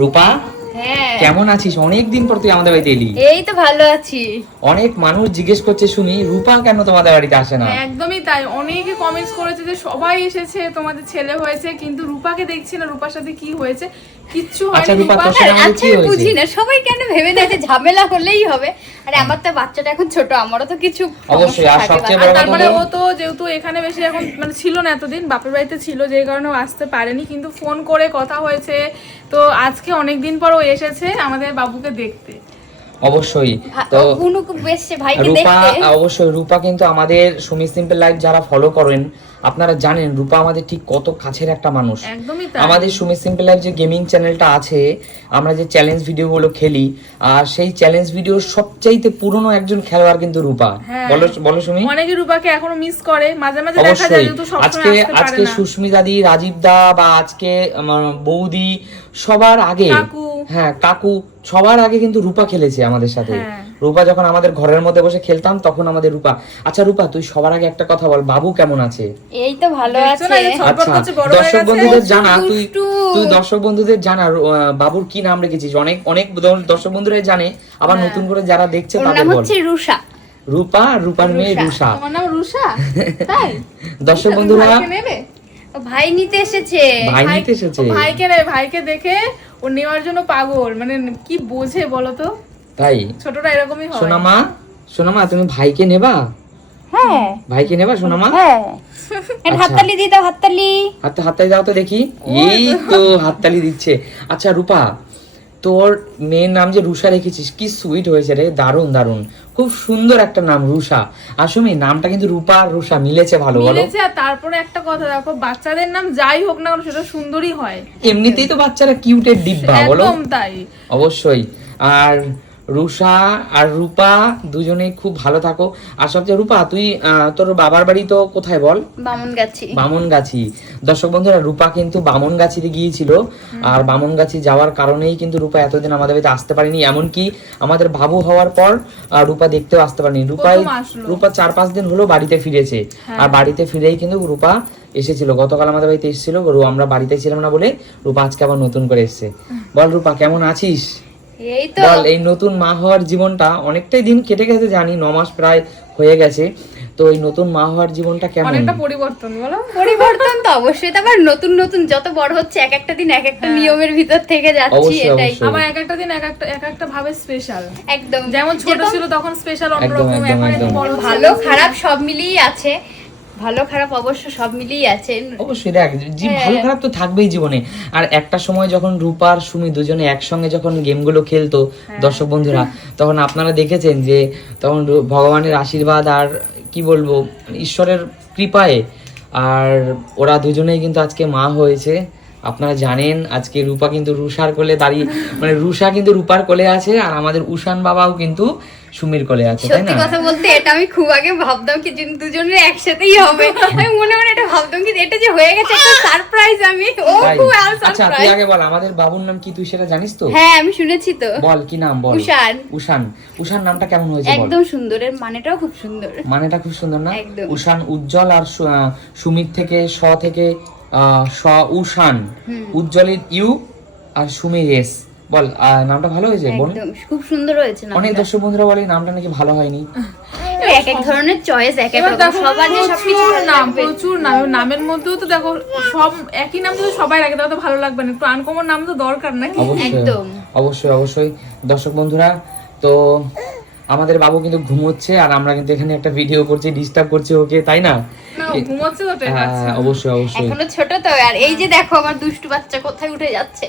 রূপা, হ্যাঁ কেমন আছিস? অনেকদিন পর তুই আমাদের বাড়িতে এলি। এই তো ভালো আছি। অনেক মানুষ জিজ্ঞেস করছে শুনি, রূপা কেন তোমাদের বাড়িতে আসে না? একদমই তাই, অনেকে কমেন্টস করেছে যে সবাই এসেছে, তোমাদের ছেলে হয়েছে, কিন্তু রূপাকে দেখছি না, রূপার সাথে কি হয়েছে? কিচ্ছু আচ্ছা হয়নি। রূপা, রূপা তোর সাথে আমাদের আচ্ছা কি আমি হয়েছে? বুঝি না সবাই কেন ভেবে নেয় যে ঝামেলা হলেই হবে। আরে আমার তো বাচ্চাটা এখন ছোট, আমারও তো কিছু অবশ্যই, আর সমস্যা থাকে সবচেয়ে আর বড় কথা তারপরে হলো- ও তো যেহেতু এখানে বেশি এখন মানে ছিল না, এতদিন বাপের বাড়িতে ছিল, যে কারণে ও আসতে পারেনি, কিন্তু ফোন করে কথা হয়েছে। তো আজকে অনেকদিন পর ও এসেছে আমাদের বাবুকে দেখতে। অবশ্যই। তো গুনু বেশছে ভাইকে রূপা, দেখতে। অবশ্যই রূপা কিন্তু আমাদের সুমি সিম্পল লাইফ যারা ফলো করেন আপনারা জানেন রূপা আমাদের ঠিক কত কাছের একটা মানুষ। একদমই তাই। আমাদের সুমি সিম্পল লাইফ যে গেমিং চ্যানেলটা আছে, আমরা যে চ্যালেঞ্জ ভিডিওগুলো খেলি, আর সেই চ্যালেঞ্জ ভিডিওর সবচাইতে পুরনো একজন খেলোয়াড় কিন্তু রূপা। হ্যাঁ। বলো বলো সুমি। অনেকে রূপাকে এখনো মিস করে, মাঝে মাঝে দেখা যায়, অবশ্যই। যেহেতু সবসময় আজকে আসতে পারে আজকে না। সুস্মিতা দি, রাজীব দা বা আজকে আমার বৌদি সবার আগে, কাকু। হ্যাঁ কাকু, সবার আগে কিন্তু রূপা খেলেছে আমাদের সাথে। হ্যাঁ। রূপা যখন আমাদের ঘরের মধ্যে বসে খেলতাম তখন আমাদের রূপা। আচ্ছা রূপা, তুই সবার আগে একটা কথা বল, বাবু কেমন আছে? এই তো ভালো দেখছো আছে। না, এই যে ছটফট আচ্ছা করছে, বড় হয়ে দর্শক গেছে। বন্ধুদের জানা, তুই দুষ্টু। তুই দর্শক বন্ধুদের জানা বাবুর কি নাম রেখেছিস? অনেক অনেক দর্শক বন্ধুরাই জানে, আবার নতুন করে যারা দেখছে ওর তাদের নাম বল। হচ্ছে রুষা। রূপা, রূপার মেয়ে রুষা। রুষা। তোমার নাম রুষা? তাই? দর্শক তুমি বন্ধুরা, ভাইকে নেবে? ও ভাই নিতে এসেছে। ভাই নিতে এসেছে। ও ভাইকে নেবে, ভাইকে দেখে ও নেওয়ার জন্য পাগল, মানে কি বোঝে বলো তো, তাই ছোটরা এরকমই হয়। সোনামা, সোনামা তুমি ভাইকে নেবা? হ্যাঁ ভাইকে নেবা সোনামা? হ্যাঁ। আচ্ছা। হাততালি দিয়ে দাও, হাততালি। হাততালি দাও তো দেখি। এই তো হাততালি দিচ্ছে। আচ্ছা রূপা, তোর মেয়ের নাম যে রুষা রেখেছিস, কি সুইট হয়েছে রে, দারুণ দারুণ, খুব সুন্দর একটা নাম রুষা। আসলে নামটা কিন্তু রূপা আর রুষা মিলেছে ভালো, বলো। মিলেছে। আর তারপরে একটা কথা দেখো, বাচ্চাদের নাম যাই হোক না কেন সেটা সুন্দরই হয়। এমনিতেই তো বাচ্চারা কিউটের ডিব্বা, বলো। একদম তাই। অবশ্যই। আর রুষা আর রূপা দুজনেই খুব ভালো থাকো। আর সবচেয়ে রূপা, তুই তোর বাবার বাড়ি তো কোথায় বল? বামনগাছি। বামনগাছি। দর্শক বন্ধুরা, রূপা কিন্তু বামনগাছিতে গিয়েছিল, আর বামনগাছি যাওয়ার কারণেই কিন্তু রূপা এতদিন আমাদের বাড়িতে আসতে পারেনি। এমনকি আমাদের বাবু হওয়ার পর রূপা দেখতেও আসতে পারেনি। প্রথম আসলো। রূপা 4-5 দিন হলো বাড়িতে ফিরেছে। আর বাড়িতে ফিরেই কিন্তু রূপা এসেছিল, গতকাল আমাদের বাড়িতে এসেছিল। আমরা বাড়িতে ছিলাম না বলে রূপা আজকে আবার নতুন করে এসেছে। বল রূপা, কেমন আছিস? এই তো বল, এই নতুন মা হওয়ার জীবনটা অনেকটাই দিন কেটে গেছে জানি, 9 মাস প্রায় হয়ে গেছে। তো এই নতুন মা হওয়ার জীবনটা কেমন? অনেকটা পরিবর্তন, বলো। পরিবর্তন তো অবশ্যই। তারপর নতুন নতুন যত বড় হচ্ছে এক একটা দিন এক একটা নিয়মের ভিতর থেকে যাচ্ছি, অবশ্যই, এটাই। অবশ্যই। আবার এক একটা দিন এক একটা ভাবে স্পেশাল। একদম যেমন ছোট যেরকম ছিল তখন স্পেশাল একদম, অন্যরকম, একদম, এখন একটু একদম। বড় ভালো খারাপ সব মিলিয়ে আছে। ভালো খারাপ অবশ্য সব মিলিয়ে আছে। অবশ্যই। দেখ, ভালো খারাপ তো থাকবেই জীবনে। আর একটা সময় যখন রূপা আর সুমি দুজনে একসঙ্গে যখন গেমগুলো খেলতো, দর্শক বন্ধুরা, তখন আপনারা দেখেছেন যে তখন ভগবানের আশীর্বাদ আর কি বলবো, ঈশ্বরের কৃপায় আর ওরা দুজনেই কিন্তু আজকে মা হয়েছে। আপনারা জানেন আজকে রূপা কিন্তু রুষার কোলে দাঁড়িয়ে, মানে রুষা কিন্তু রূপার কোলে আছে, আর আমাদের উষান বাবাও কিন্তু সুমির কোলে আছে, তাই সত্যি না? কথা বলতে এটা আমি খুব আগে ভাবতাম কি যে দুজনের একসাথেই হবে। আমি মনে মনে এটা ভাবতাম কি এটা যে হয়ে গেছে একটা সারপ্রাইজ। আমি ও তাই? খুব আচ্ছা তুই সারপ্রাইজ। আগে বল, আমাদের বাবুর নাম কি, তুই সেটা জানিস তো? হ্যাঁ আমি শুনেছি তো। বল কি নাম বল। উষান। উষান। উষান নামটা কেমন হয়েছে বল? একদম সুন্দর, এর মানেটাও খুব সুন্দর। মানেটা খুব সুন্দর না? একদম। উষান উজ্জ্বল, আর সুমির থেকে থেকে স উষান, উজ্জ্বলের ইউ আর সুমির এস। বল নামটা ভালো হয়েছে বোন? একদম খুব সুন্দর হয়েছে না? অনেক দর্শক বন্ধুরা বলে এই নামটা নাকি ভালো হয়নি। এক এক ধরনের চয়েস এক এক এবার রকম, দেখো সবার যে সবকিছু প্রচুর ভালো নাম, লাগবে। প্রচুর নাম। এবার নামের মধ্যেও তো দেখো সব একই নাম যদি সবাই রাখে তাহলে তো ভালো লাগবে না, একটু আনকমন নাম তো দরকার নাকি? অবশ্যই, একদম। অবশ্যই, অবশ্যই। দর্শক বন্ধুরা, তো আমাদের বাবু কিন্তু ঘুমোচ্ছে, আর আমরা কিন্তু এখানে একটা ভিডিও করছি, ডিস্টার্ব করছি ওকে, তাই না? না, ও ঘুমোচ্ছে তো টের পাচ্ছি। হ্যাঁ, অবশ্যই, অবশ্যই, এখনো ছোট তো, আর এই যে দেখো আমার দুষ্টু বাচ্চা কোথায় উঠে যাচ্ছে।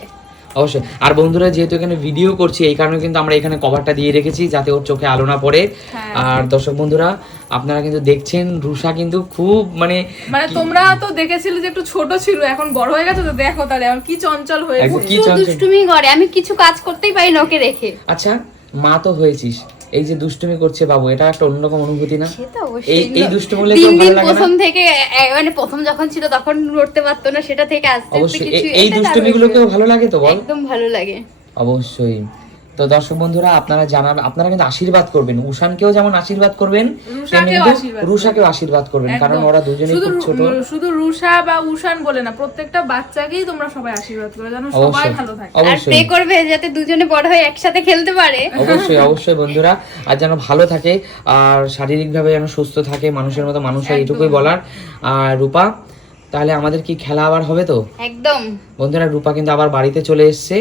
অবশ্যই। আর বন্ধুরা, যেহেতু এখানে ভিডিও করছি এই কারণে কিন্তু আমরা এখানে কভারটা দিয়ে রেখেছি যাতে ওর চোখে আলো না পড়ে। আর দর্শক বন্ধুরা, আপনারা কিন্তু দেখছেন রুষা কিন্তু খুব মানে তোমরা তো দেখেছিলে যে একটু ছোট ছিল, এখন বড় হয়ে গেছে, তো দেখো তাহলে এখন কি চঞ্চল হয়েছে। একদম। কি প্রচুর চঞ্চল। দুষ্টুমি করে, আমি কিছু কাজ করতেই পারি না ওকে রেখে। আচ্ছা মা তো হয়েছিস, এই যে দুষ্টুমি করছে বাবু, এটা একটা অন্যরকম অনুভূতি না? সে তো এই অবশ্যই। এই দুষ্টুমিগুলো দিন কেউ দিন ভালো লাগে না? প্রথম থেকে মানে প্রথম যখন ছিল তখন লড়তে পারতো না, সেটা থেকে আস্তে আস্তে অবশ্যই। কিছু এই এটা দুষ্টুমিগুলো কেউ ভালো লাগে তো বল? একদম ভালো লাগে। অবশ্যই। তো দর্শক বন্ধুরা আপনারা কিন্তু আশীর্বাদ করবেন, উষানকেও যেমন আশীর্বাদ করবেন তেমনি রুষাকেও কিন্তু আশীর্বাদ রুষাকেও আশীর্বাদ করবেন, কারণ একদম। ওরা দুজনেই খুব ছোট। শুধু রুষা বা উষান বলে না, প্রত্যেকটা বাচ্চাকেই তোমরা সবাই আশীর্বাদ করো যেন সবাই অবশ্যই ভালো থাকে। আর অবশ্যই প্রে করবে যাতে দুজনে বড় হয়ে একসাথে খেলতে পারে। অবশ্যই অবশ্যই বন্ধুরা, আর যেন ভালো থাকে আর শারীরিকভাবে যেন সুস্থ থাকে, মানুষের মতো মানুষ হয়, এটুকুই বলার। আর রূপা, তাহলে আমাদের কি খেলা আবার হবে তো? একদম। বন্ধুরা, রূপা কিন্তু আবার বাড়িতে চলে এসেছে,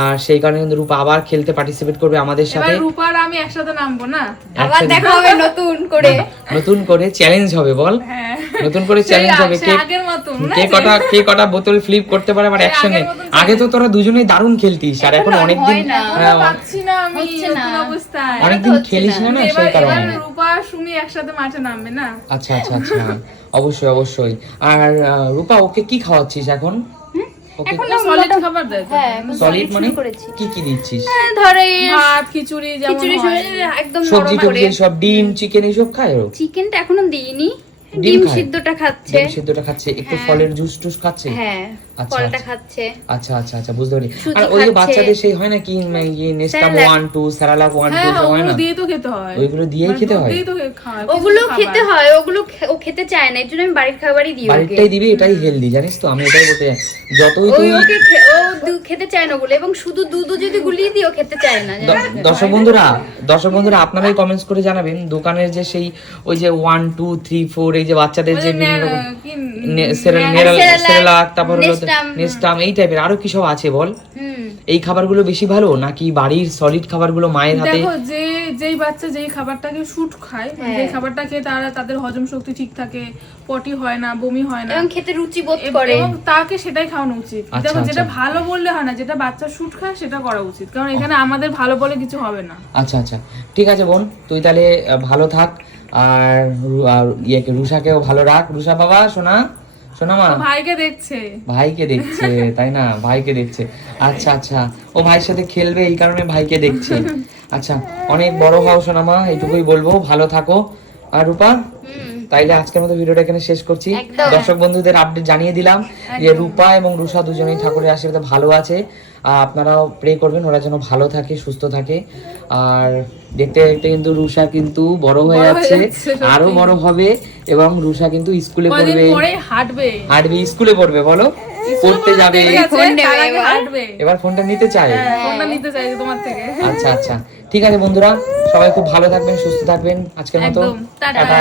আর সেই কারণে কিন্তু রূপা আবার খেলতে পার্টিসিপেট করবে আমাদের এবার সাথে। রূপা আর আমি একসাথে নামবো না? আবার দেখা হবে নতুন করে। নতুন করে চ্যালেঞ্জ হবে, বল। হ্যাঁ, নতুন করে চ্যালেঞ্জ হবে, সেই আগের মতন না? কে কটা বোতল ফ্লিপ করতে পারে আবার একসঙ্গে। আগে তো তোরা দুজনেই দারুণ খেলতিস, আর এখন অনেকদিন হয় না। এখনো পাচ্ছি না আমি হচ্ছে না। নতুন অবস্থায়। অনেকদিন খেলিস না, এবার সেই কারণে। রূপা আর সুমি একসাথে মাঠে নামবে না? আচ্ছা আচ্ছা আচ্ছা, অবশ্যই অবশ্যই। আর রূপা, ওকে কি খাওয়াচ্ছিস এখন? ওকে এখন সলিড খাবার দেয় তো? হ্যাঁ, সলিড মানে শুরু করেছি। কি কি দিচ্ছিস? ধরে ভাত, খিচুড়ি যেমন খিচুড়ি হয়। একদম সবজি নরম করে। টবজি সব, ডিম চিকেন এইসব খায় ও? চিকেনটা এখনো দিইনি, ডিম ডিম খায়? সিদ্ধটা খাচ্ছে। ডিম সিদ্ধটা খাচ্ছে, একটু ফলের জুস টুস খাচ্ছে। হ্যাঁ, আচ্ছা, ফলটা আচ্ছা। খাচ্ছে। আচ্ছা আচ্ছা আচ্ছা, বুঝতে পারি। সুজি আর ওই যে খাচ্ছে। বাচ্চাদের সেই হয় না কি নেস্টাম স্যালাড। 1 2 স্যারালাক 1 2 হ্যাঁ, হয় ওগুলো না? দিয়ে তো খেতে হয়। ওইগুলো দিয়েই মানে খেতে দুধ হয়? দিয়েই তো খাওয়ায়, ওগুলো কিছু খেতে খাবার। হয়, ওগুলো ও খেতে চায় না, এর জন্য আমি বাড়ির খাবারই দিই ওকে। বাড়িরটাই দিবি, এটাই হেলদি, জানিস তো, আমি এটাই বলতে চাই। যতই ওই তুই ওকে ও দুধ খেতে চায় না ওগুলো, এবং শুধু দুধও যদি গুলিয়ে দিই ও খেতে চায় না, জানেন? দর্শক বন্ধুরা আপনারাই কমেন্টস করে জানাবেন, দোকানের যে সেই ওই যে 1 2 3 4 এই যে বাচ্চাদের ওই যে যে বিভিন্ন রকম সেরেলাক, সেরেলাক, তারপর হলো নেস্টাম। নেস্টাম, এই টাইপের আরো কি সব আছে বল। হুম। এই খাবারগুলো বেশি ভালো নাকি বাড়ির সলিড খাবারগুলো মায়ের হাতে? দেখো, যেই বাচ্চা যেই খাবারটাকে শুট খায়, হ্যাঁ। যেই খাবারটা খেয়ে তাদের হজম শক্তি ঠিক থাকে, পটি হয় না, বমি হয় না, এবং খেতে রুচি বোধ করে। এবং তাকে সেটাই খাওয়ানো উচিত। আচ্ছা, দেখো, যেটা আচ্ছা। ভালো বললে হয় না, যেটা বাচ্চা শুট খায় সেটা করা উচিত, কারণ এখানে আমাদের ভালো বলে কিছু হবে না। আচ্ছা আচ্ছা, ঠিক আছে বোন, তুই তাহলে ভালো থাক, আর ইয়েকে রুষাকেও ভালো রাখ। রুষা বাবা, শোনা মা, ও ভাইকে দেখছে। ভাইকে দেখছে, তাই না? ভাইকে দেখছে। আচ্ছা আচ্ছা, ও ভাইয়ের সাথে খেলবে এই কারণে ভাইকে দেখছে। আচ্ছা, অনেক বড় হও সোনা মা, এইটুকুই বলবো, ভালো থাকো। আর রূপা, তাইলে আজকের মতো ভিডিওটা এখানে শেষ করছি। একদম। দর্শক বন্ধুদের আপডেট জানিয়ে দিলাম যে রূপা এবং রুষা দুজনেই ঠাকুরের আশীর্বাদে ভালো আছে। আপনারাও প্রে করবেন ওরা যেন ভালো থাকে, সুস্থ থাকে। আর দেখতে দেখতে কিন্তু রুষা কিন্তু বড় হয়ে বড় হয়ে যাচ্ছে, যাচ্ছে, সত্যি। আরো বড় হবে, এবং রুষা কিন্তু স্কুলে কদিন পড়বে, পরে হাঁটবে, স্কুলে পড়বে, বলো, পড়তে যাবে, ঠিক আছে, ফোন নেবে তার আগে এবার। হাঁটবে। এবার ফোনটা নিতে চায়। ফোনটা নিতে চাইছে তোমার থেকে। আচ্ছা আচ্ছা, ঠিক আছে বন্ধুরা, সবাই খুব ভালো থাকবেন, সুস্থ থাকবেন। আজকের মতো একদম, টাটা। টাটা।